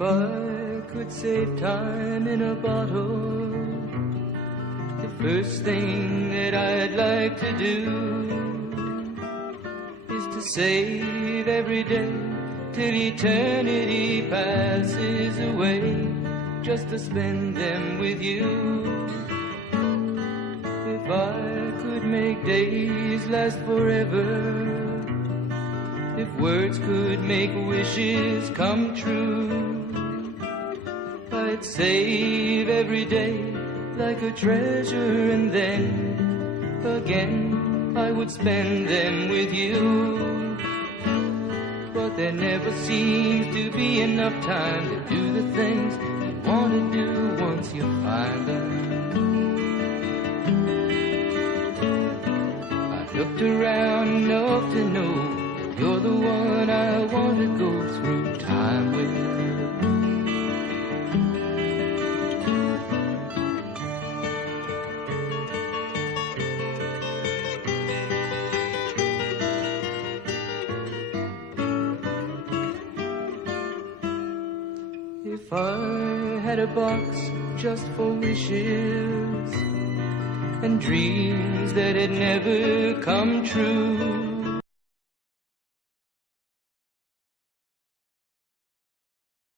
If I could save time in a bottle, the first thing that I'd like to do is to save every day till eternity passes away, just to spend them with you. If I could make days last forever, if words could make wishes come true, I'd save every day like a treasure, and then again I would spend them with you. But there never seems to be enough time to do the things you want to do once you find them. I've looked around enough to know you're the one I want to go through time with. If I had a box just for wishes and dreams that had never come true,